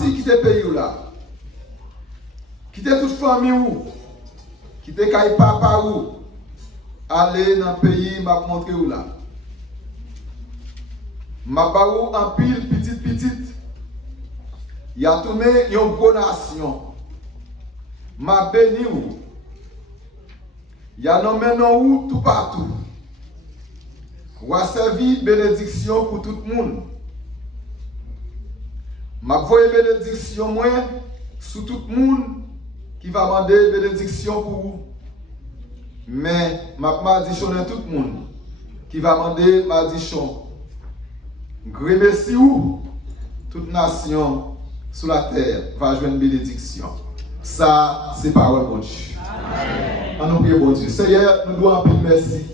parti quitter le pays là. Quitter toute famille ou. Quitter kay papa ou. Aller dans le pays, m'a montré ou là. M'a barou en pile petite. Il a tourné une bonne nation. M'a béni ou. Il a nommé non ou tout partout. Ou a servi bénédiction pour tout le monde. M'a voyé bénédiction moi sur tout le monde qui va demander bénédiction pour vous. Mais m'a malditionné tout le monde qui va demander maldiction. Remercie ou toute nation sur la terre va jouer une bénédiction. Ça, c'est parole bon Dieu. On nous prie bon Dieu. Seigneur, nous devons appeler merci.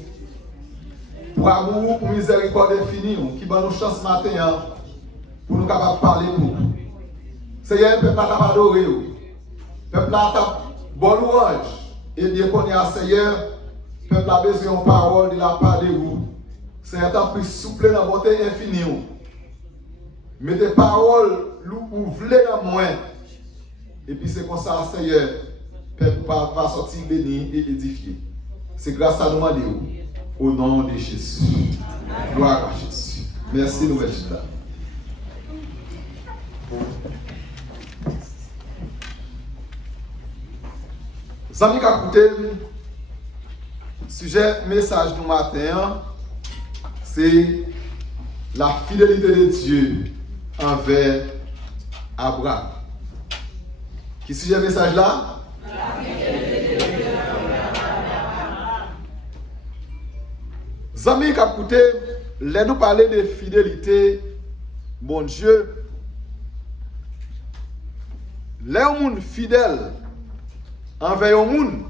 Pour amour, pour miséricorde infinie, qui donne nous chance matin pour nous capables de parler pour nous. Seigneur, le peuple n'a pas adoré. Le peuple n'a pas bon louange. Et bien qu'on est à Seigneur, le peuple a besoin de parole de la part de vous. Seigneur, t'as plus souple dans la bonté infinie. Mettez parole, vous voulez dans moi. Et puis c'est comme ça, Seigneur, le peuple va sortir béni et édifié. C'est grâce à nous, au nom de Jésus. Gloire à Jésus. Merci, nouvelle Juda. Amis qui écouté, sujet message du matin, c'est la fidélité de Dieu envers Abraham. Qui sujet message là? La fidélité de Dieu envers Abraham. Amis qui écouté, là nous parler de fidélité, bon Dieu. Là un monde fidèle envers un monde,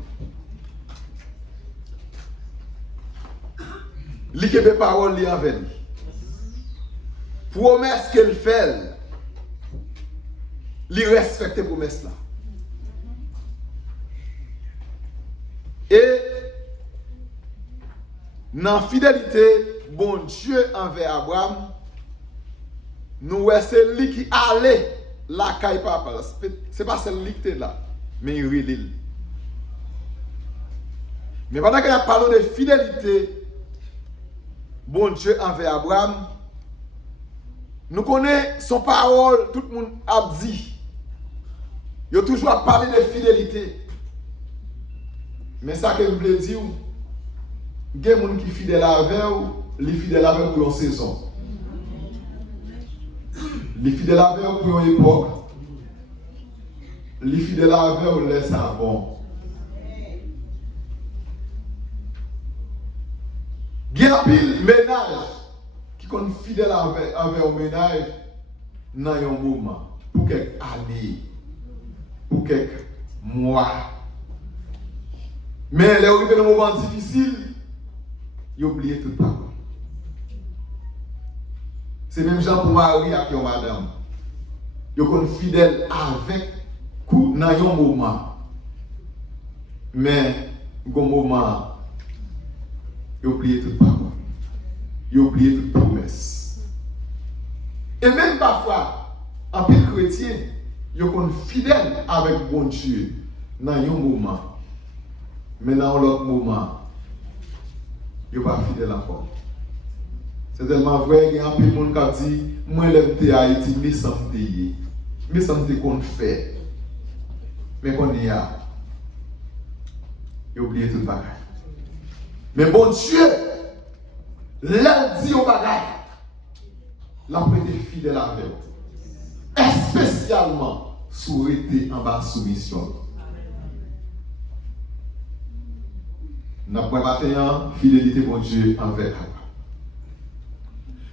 li kebe parole li envers lui. Promesse qu'elle fait, li respecte promesse là. Et dans la fidélité, bon Dieu envers Abraham, nous c'est lui qui allait la caille papa. C'est pas celle qui était là, mais il relève. Mais pendant qu'il a parlé de fidélité, bon Dieu envers Abraham, nous connaissons son parole, tout le monde a dit. Il a toujours parlé de fidélité. Mais ça que je voulais dire, il y a des gens qui sont fidèles avec vous, les fidèles avec pour une saison. Les fidèles avec vous pour une époque. Les fidèles avec vous laissent ça bon. Il y a pile ménage qui sont fidèles avec un ménage dans un moment, pour quelques années, pour quelques mois. Mais les arrivés dans un moment difficile, ils oublient tout parole. C'est même gens pour Marie et pour madame. Ils sont fidèles avec coup dans un moment. Mais au moment, ils oublient toute parole. Ils oublient toute promesse. Et même parfois, en tant que chrétien, ils sont fidèles avec bon Dieu dans un moment. Mais dans l'autre moment, ils ne sont pas fidèles encore. C'est tellement vrai qu'il y a un peu de monde qui dit moi, je suis à Haïti, mais ça me dit qu'on fait. Mais qu'on y a. Ils oublient tout le bagage. Mais bon Dieu, l'un dit au bagage, la prête fidèle avec vous. Spécialement, souhaité en bas soumission. Nous avons matin fidélité bon Dieu envers Abraham.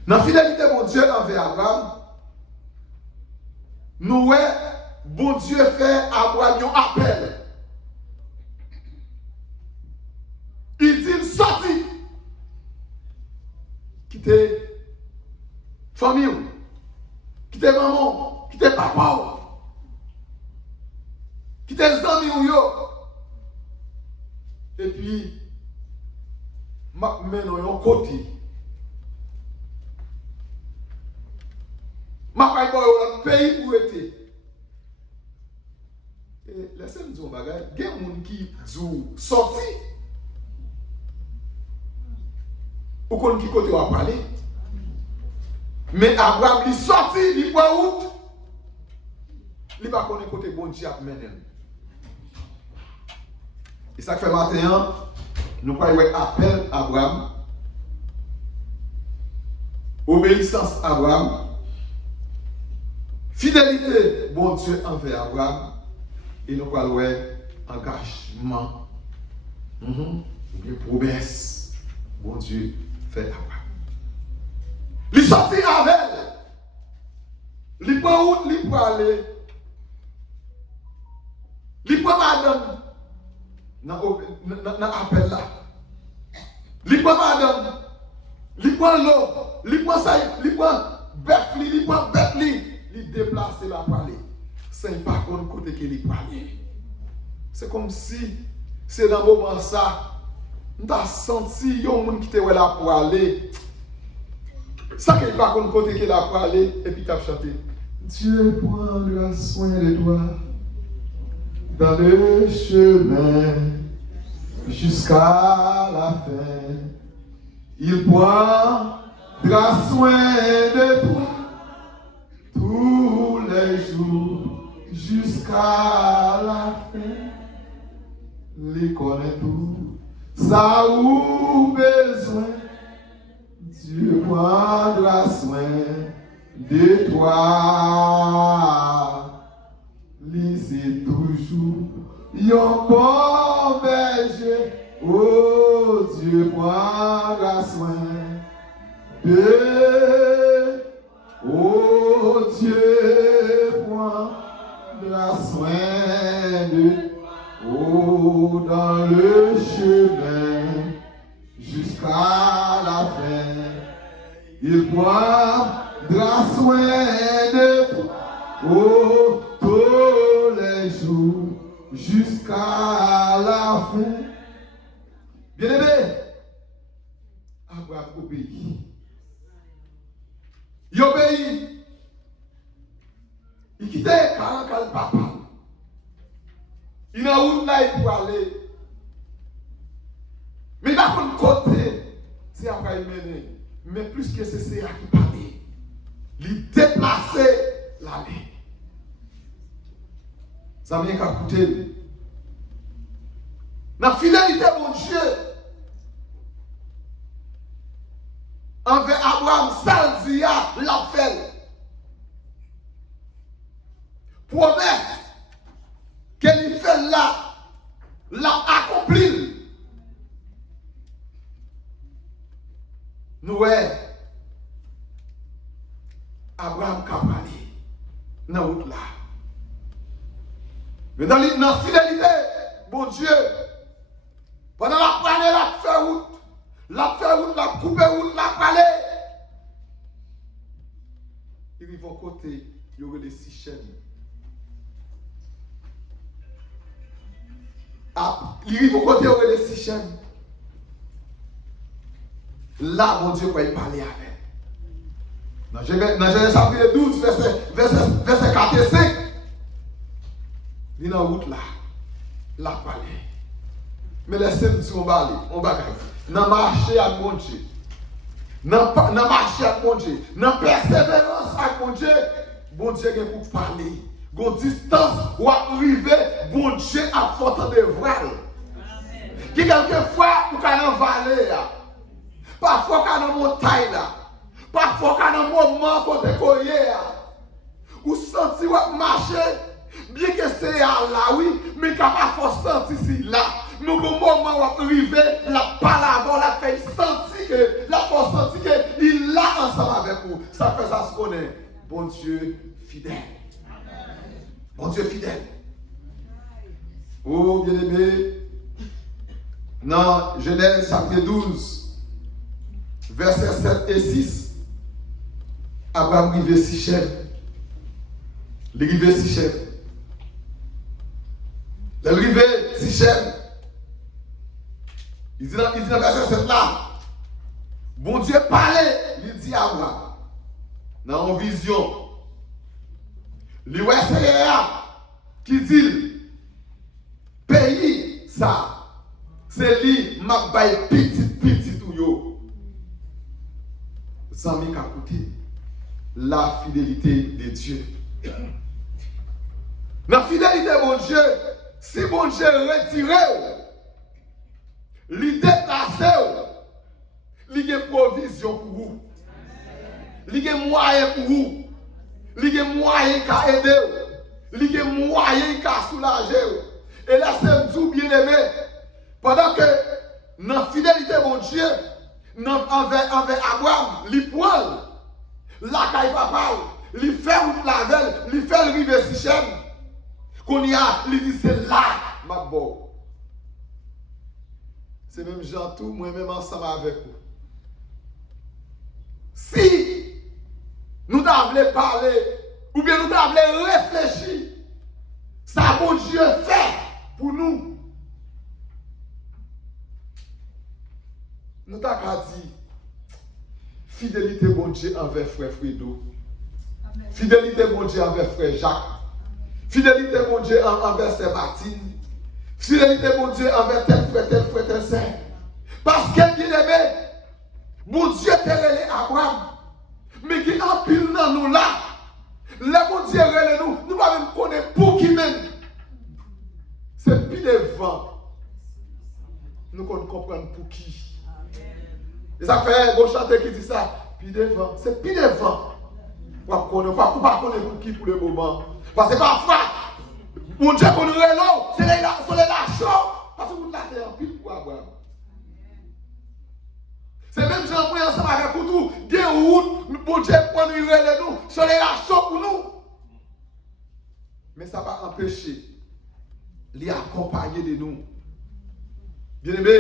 Dans la fidélité bon Dieu envers Abraham, nous voyons bon Dieu fait Abraham un appel. Il dit sorti. Quittez famille, quittez maman, quittez papa, quittez les amis. Et puis, je mets dans un côté. Je vais dans un pays où j'étais. bagage. Il y a des gens qui disent sorti. Ou qu'on qui côté va parler. Mais Abraham il sorti, il prend route. Il va connaître côté bon Dieu à mener. Et ça fait matin, nous croyons appel Abraham. Obéissance Abraham. Fidélité, bon Dieu envers Abraham. Et nous parlons engagement. Ou bien promesse. Bon Dieu fait Abraham. Il sortit avec. Il prend route, il peut aller. Il prend madame. Dans l'appel là. Il prend madame. Il prend l'eau. Il prend ça. Il prend bœuf. Il prend bête. Il déplace la parler. C'est pas contre côté qu'il parle. C'est comme si c'est dans le moment ça. On a senti qu'il y a un monde qui était là pour aller. Ça qu'il pas contre côté qu'il a pour aller. Et puis il a chanté. Dieu prendra soin de toi dans le chemin jusqu'à la fin. Il prendra soin de toi tous les jours jusqu'à la fin. Il connaît tout, ça ou besoin. Dieu prendra soin de toi. C'est toujours un bon berger. Oh, Dieu prendra soin de. Oh, Dieu prendra soin de. Oh, dans le chemin jusqu'à la fin. Il prendra soin de toi. Oh, tous les jours jusqu'à la fin. Bien-aimé, Abraham obéit. Il obéit. Il quittait Caran papa. Il a route là pour aller. Mais d'un côté, c'est Abraham mené. Mais plus que c'est à qui parlait. Il déplaçait l'année. Ça vient qu'à coûter. La fidélité de mon Dieu envers Abraham, Salzia l'a fait. Promesse qu'elle fait là, l'a accompli. Nous, Abraham a parlé dans la route là. Mais dans la fidélité, bon Dieu, pendant la parole, la fait route, la coupe route, la parole. Il arrive au côté, il y aurait des Sichem. Il arrive au côté, il y aurait des Sichem. Là, mon Dieu, il parler avec. Dans Genèse chapitre 12, verset 4 et 5. Il est dans la route là, la parler. Mais laissez-moi dire, on va aller. Dans marcher à mon Dieu. Dans marcher à mon Dieu. Dans persévérance à mon Dieu. Bon Dieu est pour parler. Gon distance ou arriver, bon Dieu a forte de voile. Qui quelquefois ou quand dans vallée là. Parfois quand dans montagne là. Parfois quand dans moment côté koyé là. Ou senti ou marcher. Bien que c'est là, oui, mais quand on faut sentir ici, là, nous, au moment où on arrive, la parole, la fait sentir que, la faut sentir que, il est là ensemble avec vous. Ça fait ça se connaît. Bon Dieu fidèle. Bon Dieu fidèle. Oh, bien-aimé. Dans Genèse chapitre 12, versets 7 et 6, Abraham rive Sichem. Il rive Sichem. L'arrivée, Sichem, il dit dans le verset 7 là, bon Dieu parlait, il dit à moi, dans une vision, il voit Seigneur qui dit, ça. C'est lui, m'a bail petit tout yo. Zami ka koute, la fidélité de Dieu. La fidélité de mon Dieu, si mon Dieu retire, l'idée déplace, il y a provision pour vous. Il y a moyen pour vous. Il y a moyen pour aider. Il y a moyen pour soulager. Et là, c'est tout bien aimé. Pendant que dans la fidélité de mon Dieu, envers Abraham, il prend la caille papa, il fait route la veille, il fait le rive Sichem. Qu'on y a, il dit c'est là, ma bonne. C'est même Jean tout, moi-même ensemble avec vous. Si nous devons parler, ou bien nous devons réfléchir, ça bon Dieu fait pour nous. Nous t'avons dit, fidélité bon Dieu envers frère Fredo. Fidélité bon Dieu envers frère Jacques. Fidélité bon Dieu envers Saint-Martin. Fidélité mon Dieu envers tel frère, tel sœur. Parce que bien aimé, mon Dieu t'a relé Abraham. Mais qui en pile dans nous là. Le bon Dieu relé nous. Nous ne pouvons même connaître pour qui même. C'est pile devant. Nous comprenons pour qui. Et ça fait un bon chanteur qui dit ça. Pile devant. C'est pile devant. On ne peut pas connaître pour qui pour le moment. Parce que parfois, mon Dieu qu'on nous relève, c'est les lâches. Parce que vous l'avez en pile pour Abraham. C'est même Jean Paul ensemble avec vous, des routes, mon Dieu pour nous relève nous, sur les lâches pour nous. Mais ça va empêcher les accompagner de nous. Bien aimé,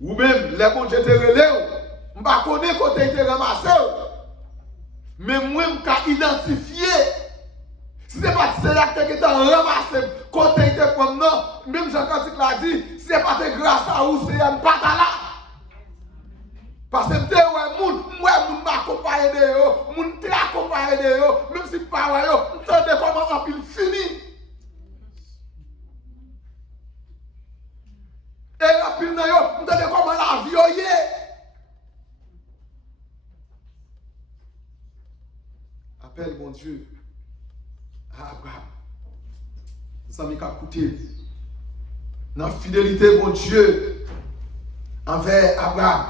ou même les bon Dieu te relève, je ne connais pas côté te ramassé. Mais moi, je peux identifier. Si ce n'est pas c'est là que tu as ramassé, quand tu es promenant, même Jean-Claude l'a dit, si ce n'est pas grâce à vous, c'est un pas là. Parce que moi, je m'accompagne de eux, je t'accompagne de eux, même si pas de eux, je sais comment on peut finir. Et rapidement, je sais comment la vie est. Appelle mon Dieu. Abraham. Ça m'a écouté. Dans la fidélité, mon Dieu, envers Abraham,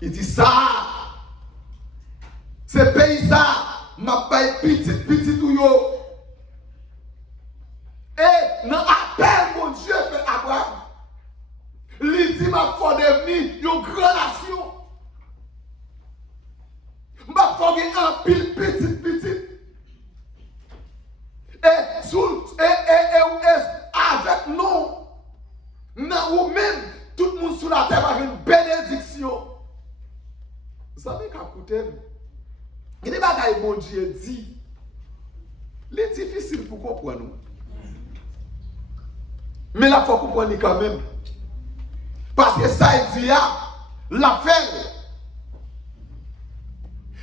il dit ça. Ce pays, ça, m'a pas petit tout yo. Et dans l'appel, mon Dieu, fait Abraham, il dit m'a faut devenir une grande nation. M'a faut gagner un pile petit. Et avec nous, ou même, tout le monde sur la terre va une bénédiction. Vous savez qu'à côté, il y a des bagailles que mon Dieu dit. C'est difficile pour comprendre. Mais là, il faut comprendre quand même. Parce que ça, il dit, la fait.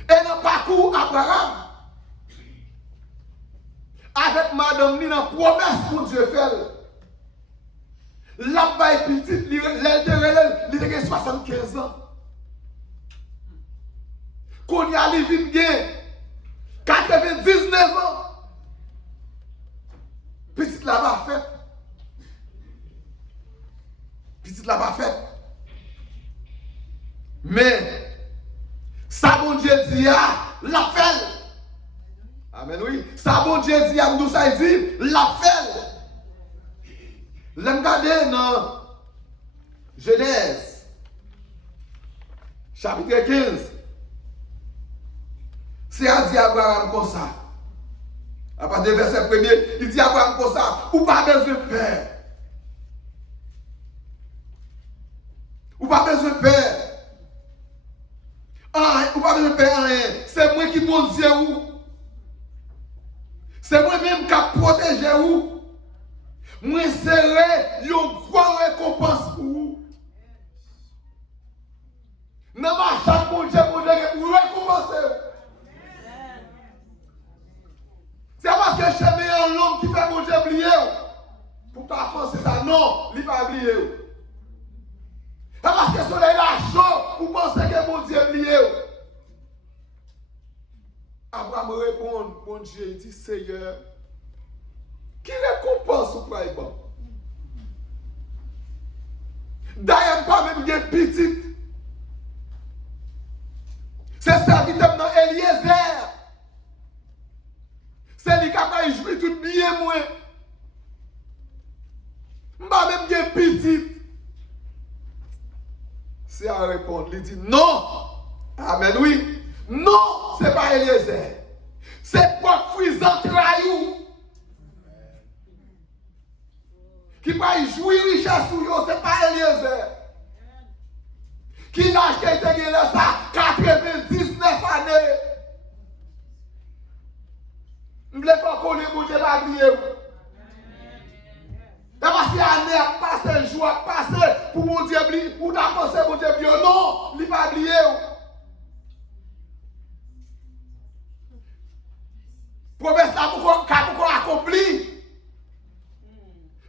Et dans le parcours Abraham, avec madame ni dans promesse pour Dieu fait. La baille petite, il a 75 ans. Qu'on y a vite 99 ans. Petite là-bas fait. Petite là-bas fait. Mais, ça bon Dieu dit, la fait. Amen, oui. Ça, bon Dieu dit, à nous, ça dit, la fait. L'engardez dans Genèse, chapitre 15. C'est à dire Abraham comme ça. À partir du verset 1er, il dit à Abraham comme ça, ou pas besoin de père. Ou pas besoin de père. Ou pas besoin de père rien. C'est moi qui bon Dieu ou. C'est moi-même qui a protégé vous. Moi, serai une grande récompense pour vous. Dans ma chambre, mon Dieu, vous récompenser. C'est parce que j'ai mis un homme qui fait mon Dieu oublier. Pour t'as pensé ça. Non, il pas oublié. Parce que le soleil là chaud, pour penser que mon Dieu est oublié. Abraham répond, bon Dieu, il dit, Seigneur, qui récompense ou pas bon? D'ailleurs, pas même bien petit. C'est serviteur dans Eliezer. C'est lui qui a joué tout bien, moi. Pas même bien petit. C'est à répondre. Il dit non. Amen, oui. Non, ce n'est pas Eliezer. C'est pas frisant traillou. Qui va jouir richesse sur eux, ce n'est pas Eliezer. Qui l'a acheté ça 99 années. Je ne voulais pas connaître mon Dieu d'agrier. Parce que l'année a passé, le jour a passé pour mon Dieu, pour ta pensée, mon Dieu, non, il n'a pas oublié. Promesse là pour accompli.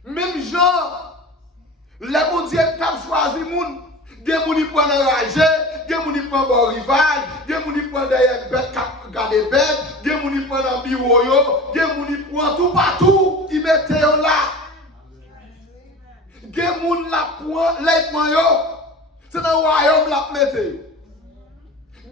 Même genre, les mon Dieu qui a choisi moun, des moun qui prennent enragé, des moun qui prennent bon rival, des moun qui prennent derrière bête qui garder bête, des moun qui prennent un bureau, des moun qui prennent tout partout, ils mettent là. Des moun la prend, les yo, c'est dans le royaume la mette.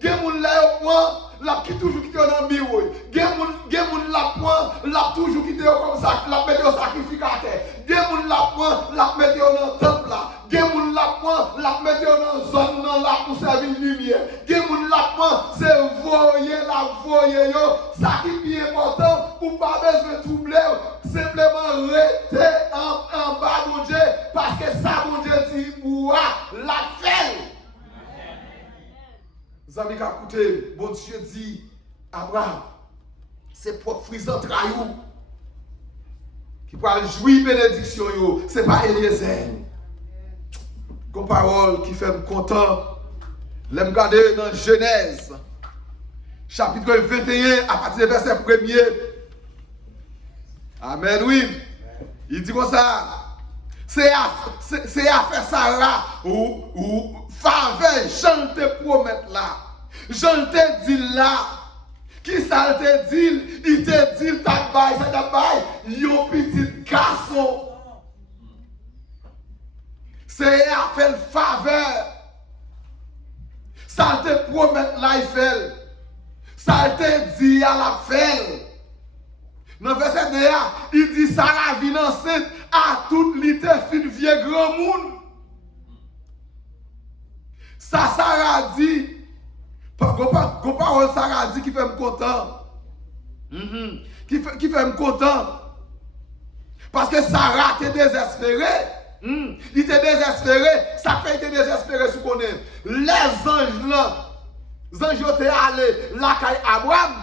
Des moun la prend, la qui toujours quitte dans le bureau. Des moun la prend, la toujours quitte comme ça, la mette au sacrificateur. Des moun la prend, la mette dans le temple là. Des moun la prend, la mette dans la zone là pour servir lumière. Des moun la prend, c'est voyer yo, ça qui est important pour pas besoin de troubler, simplement rester en bas de Dieu parce que ça mon Dieu dit pour la faire. Zami qui a écouté, bon Dieu dit, Abraham, c'est propre frisant traillou qui va jouir bénédiction, ce n'est pas Eliezer. Une parole qui fait me content, je regarder dans Genèse, chapitre 21, à partir du verset 1er. Amen, oui. Il dit comme ça, c'est à faire ça là, ou faveur, je te promets là. Je te dis là. Qui ça te dit? Il te dit, ta baille, ça ta baille, yon petit garçon. C'est à faire faveur. Ça te promet là, il fait. Ça te dit à la fait. Dans le verset 2, il dit ça la vie enceinte à toute l'été fin vieux grand monde. Ça Sarah dit, go parole Sarah dit qui fait me content. Qui fait me content. Parce que Sarah était désespérée. Il était désespéré. Ça fait qu'il était désespéré sous qu'on est. Les anges là, les anges étaient allés là qu'à Abraham.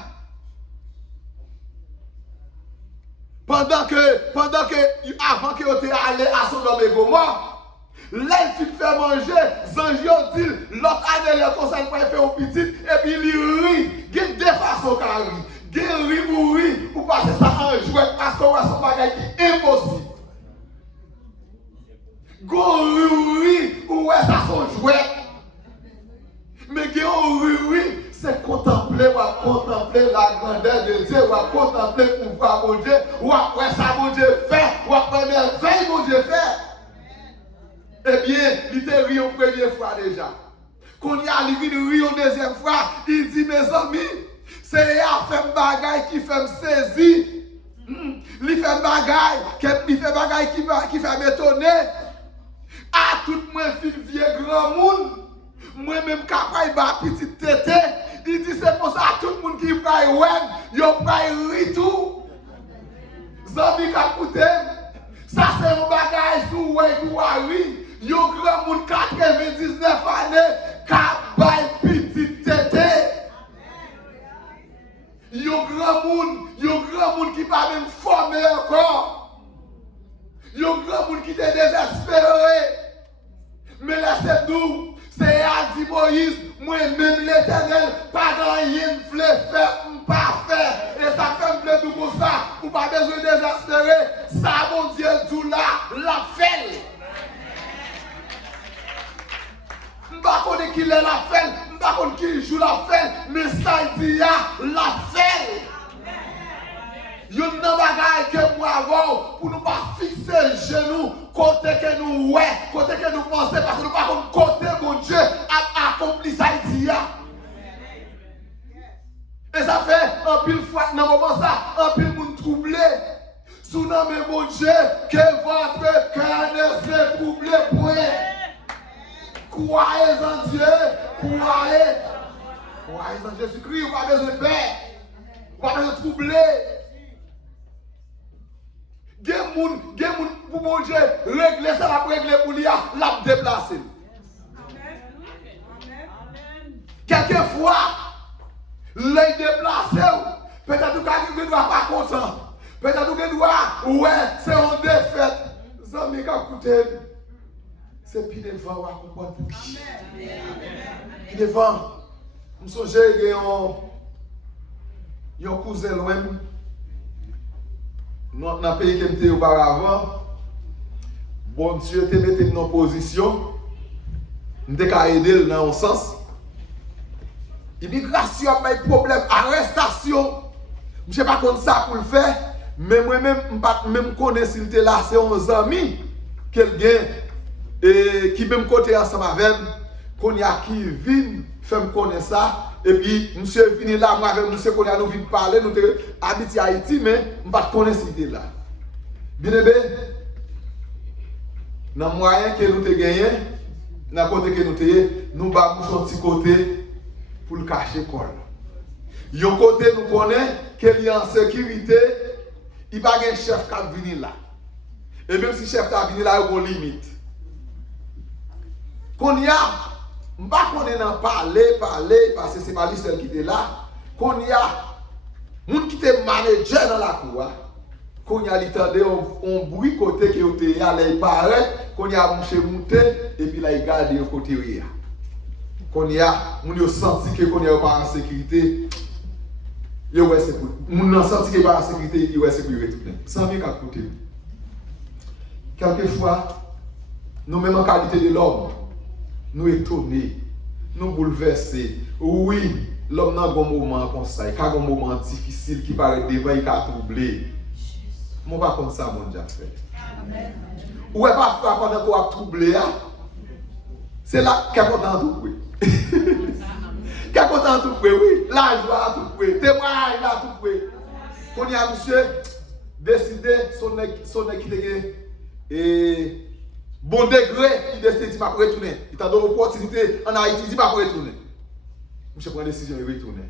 Pendant que avant qu'ils étaient allés à Sodome et Gomorrhe, l'elfe fait manger, les anges disent, l'autre année, le conseil pour faire au petit, et puis il rit. Il y a deux façons qu'à rire. Il y a ri pour rire, pour passer ça en jouet, parce qu'on a son bagage qui est impossible. Ri, ou est ça son jouet. Mais ri, c'est contempler la grandeur de Dieu, ou contempler le pouvoir de Dieu, ou après ça, mon Dieu fait, ou après merveille, mon Dieu fait. Eh bien, il te ri une première fois déjà. Quand il y a ri une deuxième fois, il dit, mes amis, c'est à faire bagaille qui fait me saisir. Il fait bagaille qui fait m'étonner. À tout le monde, vieux grand monde, moi-même capable de petite tête, il dit c'est pour ça à tout le monde qui va web, il va rire tout. Zami Kakoute, ça c'est un bagage sous ouais pour rire. Yo grand monde 99 années, capable petite tête. Yo grand monde qui pas même formé encore. Yo grand monde qui était désespéré. Mais laissez-nous, c'est à dire Moïse, moi-même l'Éternel, pas rien ne faire, pas faire. Et ça fait un peu tout comme ça, ou pas besoin de désespérer. Ça, mon Dieu, tout là, dit, la fait. Yon nan bagay que moi avant pour nous pas fixer le genou côté que nous côté que nous pensons parce que nous pas côté mon Dieu a accompli ça ici. Et ça fait un pile fois dans moment ça un pile monde troublé. Sous nom de mon Dieu que votre cœur ne se trouble point. Croyez en Dieu, croyez en Jésus-Christ, vous n'avez pas besoin de paix, vous n'avez pas besoin de troubler. Gen moun pour mon Dieu, régler ça, la régler pour lui, la déplacer. Quelquefois, les déplacer, peut-être que tu ne vas pas content. Peut-être que tu dois, c'est une défaite. Ça m'a écouté. C'est puis devant, on va comprendre pour qui. Puis devant, je me souviens, il y a un cousin loin. Dans le pays qui était auparavant, bon Dieu te mis dans une position, nous avons aidé dans un sens. Immigration a un problème, arrestation. Je ne sais pas comment ça pour le faire, mais moi-même, je ne connais pas s'il était là, c'est un ami quelqu'un qui même côté ensemble avec qu'on y a qui vient faire me connaître ça. Et puis, monsieur venu là, moi avec monsieur qu'on a nous venu parler, nous habitons à Haïti, mais je ne sais pas connaître si là. Bien aimé, dans le moyen que nous avons gagné, dans le côté que nous avons, nous avons un petit côté pour le cacher col. Yon côté nous connaît qu'il y a en sécurité, il n'y a pas de chef qui vient là. Et même si le chef est venu là, il y a une limite. Qu'on y a, je ne sais pas qu'on est dans parler, parce que ce n'est pas lui seul qui était là. Qu'on y a, moun qui était manager dans la cour, qu'on y a l'entendé on bruit côté qui était là, il paraît, qu'on y a monté, et puis là il garde le côté où qu'on y a, moun yo senti que qu'on y a pas en sécurité. Yo ouais c'est pour. Moun senti que pas en sécurité, yo ouais c'est pour retourner. Sans bien qu'à côté. Quelquefois, nous même en qualité de l'homme, nous étonnés, nous bouleversés. Oui, l'homme n'a pas un moment comme ça, il a un moment difficile qui paraît devant, il a troublé. Moi, pas comme ça, mon Dieu fait. Ou est pas pendant qu'on a troublé, c'est là qu'il est content tout près. Qu'il est content tout près, oui. La joie tout près, témoignage là tout près. Quand il y a monsieur décidé, son équité et bon degré, il décide de ne pas retourner. Il a donné l'opportunité en Haïti, il ne va pas retourner. Monsieur prend une décision de retourner.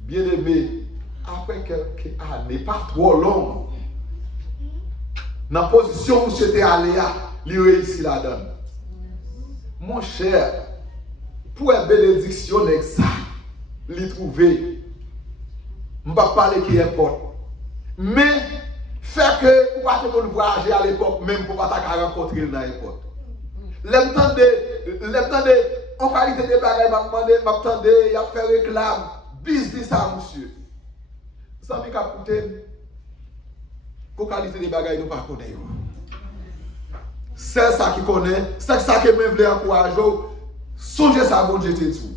Bien aimé, après quelques années, pas trop long, dans la position où monsieur était allé, il réussit là-dedans. Mon cher, pour une bénédiction ça, il trouver. Je ne vais pas parler qui importe. Mais, fait que vous ne pouvez pas voyager à l'époque, même pour ne pas rencontrer dans l'époque. L'entendez, en qualité de bagaille, m'attendez, il a fait réclame, business à monsieur. Ça m'a coûté. Pour qualité de bagaille, nous ne connaissons pas. C'est ça qui connaît, c'est ça que je veux encourager. Songez ça, bon Dieu te dit.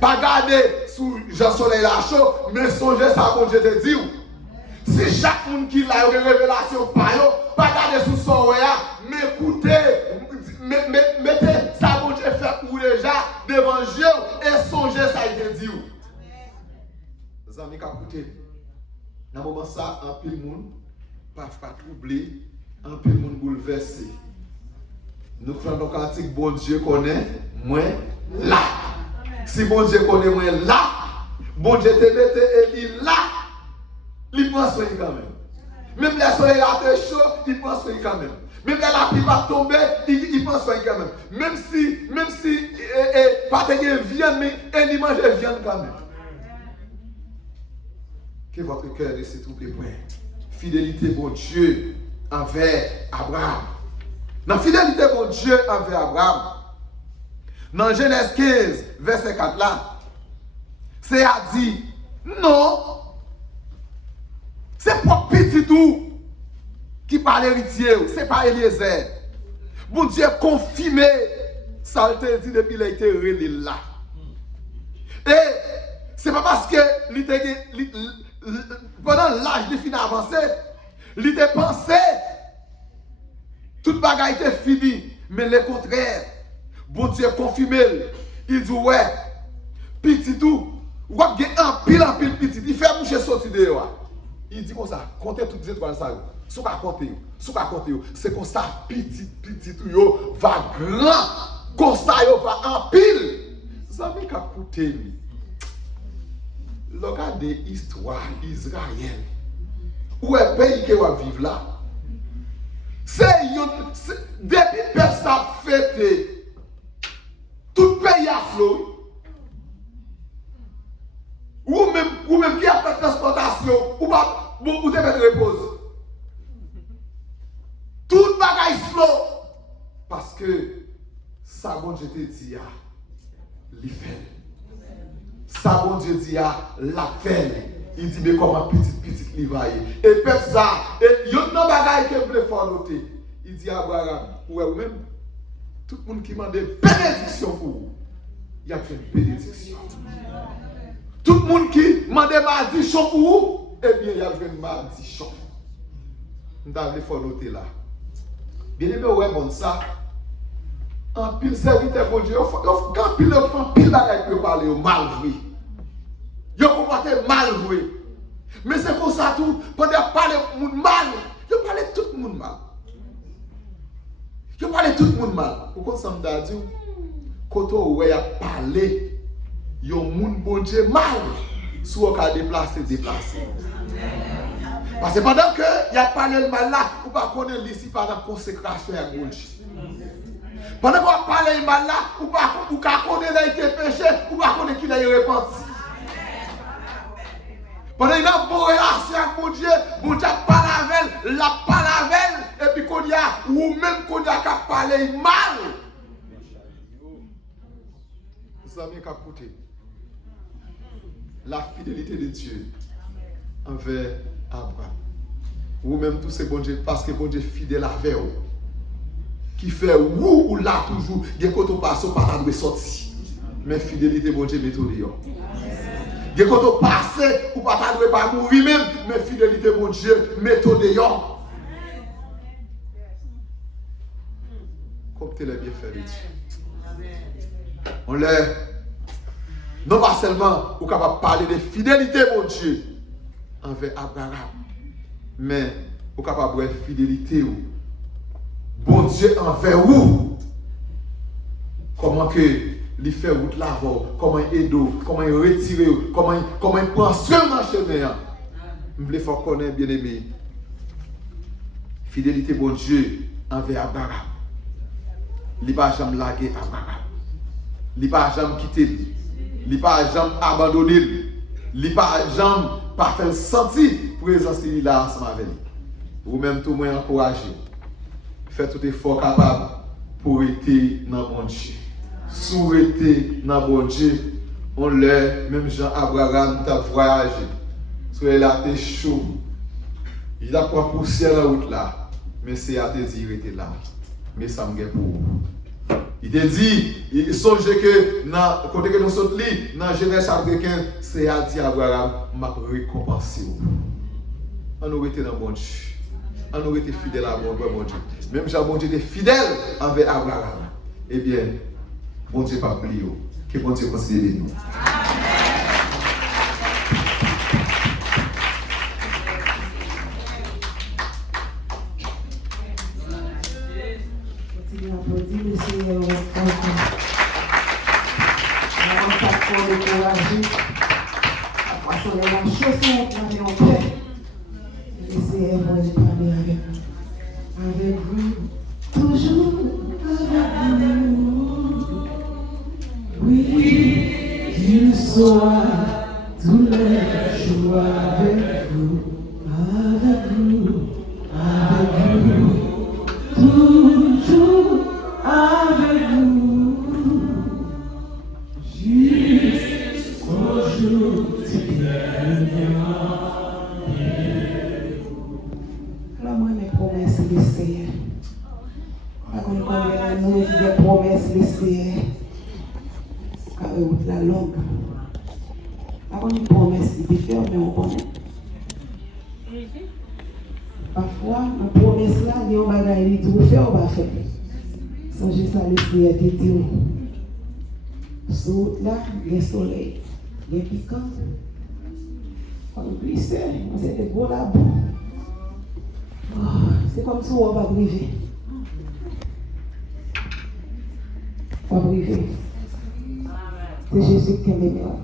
Pas garder sous Jean-Soleil la chaud, mais songez ça, bon Dieu te dit. Si chaque monde qui a une révélation, pas garder sous son oeil, mais écoutez, mettez ça, bon Dieu fait pour déjà devant Dieu et songez ça, il te dit. Les amis, écoutez, dans le moment ça, un peu de monde, pas troublé, un peu de monde bouleversé. Nous prenons donc cantique, bon Dieu connaît, moi là. Si bon Dieu connaît, moi là, bon Dieu te mette et il là, il prend soin quand même. Même le soleil a été chaud, il prend soin quand même. Même la pluie va tomber, il prend soin quand même. Même si pas de viande, mais il mange viande quand même. Que votre cœur ne se trouble point. Fidélité, bon Dieu, envers Abraham. Dans fidélité, bon Dieu, envers Abraham. Dans Genèse 15, verset 4 là, c'est à dire, non, c'est pas petit tout qui parle héritier, c'est pas Eliezer. Bon Dieu confirmé, ça a été dit depuis qu'il a été relé là. Et c'est pas parce que pendant l'âge de fin avancé, il était pensé, toute bagaille était finie, mais le contraire, bon Dieu confirmé, il dit ouais, petit tout, ou un pile petit, il fait boucher sortir dehors. Il dit comme ça, comptez toutes les étoiles ça. Sous qu'à compter, c'est comme ça, petit tout yo va grand, comme ça yo va en pile. Ça veut qu'à coûter lui. Regardez l'histoire d'Israël. Où est le pays qui va vivre là? Depuis que ça fait tout le pays a flou. Ou même qui a fait transportation, ou pas, ou te fait repose. Tout le bagage flou. Parce que ça, bon Dieu te dit, il fait. Ça, bon Dieu dit, la fait. Il dit, mais comment petit il va y. Et peuple ça, et il y a un bagage qu'il veut faire noter. Il dit à Abraham, ou même, tout le monde qui demande bénédiction pour vous, il y a fait une bénédiction. Tout le monde qui demande malédiction pour vous, eh bien, il y a fait une malédiction. Nous avons fait noter là. Bien aimé, ouais, bon ça. En pile serviteur pour Dieu, quand pile bagage peut parler mal vrai. Yo comporté mal vrai. Mais c'est pour ça tout, pendant parler monde mal, yo parler tout le monde mal. Yo parler tout le monde mal. Pourquoi ça me dit quand on a parlé yo monde bon Dieu mal, soit qu'à déplacer. Parce que pendant que y a parlé le mal là, ou pas connaître l'ici par la consécration à bon Dieu. Pendant qu'on a parlé le mal là, ou pas connaître été péché, ou pas connaître qu'il a repenti. Pendant qu'il y a une bonne relation avec mon Dieu parle avec elle, la parle avec elle, et puis qu'on y a, ou même qu'on y a qu'à parler mal. Vous avez qu'à écouter la fidélité de Dieu envers Abraham. Ou même tous ces bons Dieu, parce que bon Dieu fidèle avec eux. Qui fait ou là toujours, dès que tu passes, pas de sortir. Mais fidélité bon Dieu méthode. Dès que tu passes, ou pas pas mourir même, mais fidélité mon Dieu méthode. Comme tu l'as bien fait de Dieu. On l'est. Non pas seulement ou capable de parler de fidélité mon Dieu envers Abraham, mais ou capable de fidélité bon Dieu envers vous. Comment que il fait route là, comment il aide, comment il retire, comment il prend soin dans le chemin. Je voulais faire connaître bien aimé. Fidélité bon Dieu envers Abraham. Il n'a pas jamais lagué Abraham. Il n'a pas jamais quitté lui. Il n'a pas jamais abandonné lui. Il n'a pas jamais pas fait sentir présence de là ensemble avec lui. Ou même tout le monde encouragé. Faites tout effort capable pour être dans mon Dieu. Sous été dans bon Dieu, on l'a, même Jean Abraham t'a voyagé. Soit il a été chaud. Il a pas poussière la route là. Mais c'est à te dire il était là. Mais ça me guette pour vous. Il te dit, il songe que dans côté que nous sommes dans Genèse chapitre 15, c'est à dire Abraham m'a récompensé. On aurait été dans bon Dieu. On aurait été fidèle à mon Dieu. Même Jean bon Dieu était fidèle avec Abraham. Eh bien, bon Dieu pas oublié. Que bon Dieu considère nous. Applaudis le Seigneur. On va s'apprendre de courager. Après ça, on va chausser, on va en paix. Le Seigneur va parler avec nous. Avec vous, toujours avec nous. Oui, il soit tous les jours avec vous. Avec vous, avec vous. Toujours avec vous, jusqu'au jour du dernier. Alors moi, mes promesses laissées. Par contre, combien nous des promesses laissées. Car la longue. Avant une promesse, il fait, mais on connaît. Parfois, la promesse là, il y a un bagage, il dit, vous faites ou pas faire. Songez ça, le Seigneur te dit. Sur là, il y a le soleil, il y a le piquant. On glisse, c'est des gros labos. C'est comme si on va briver. On va briver. C'est Jésus qui est meilleur.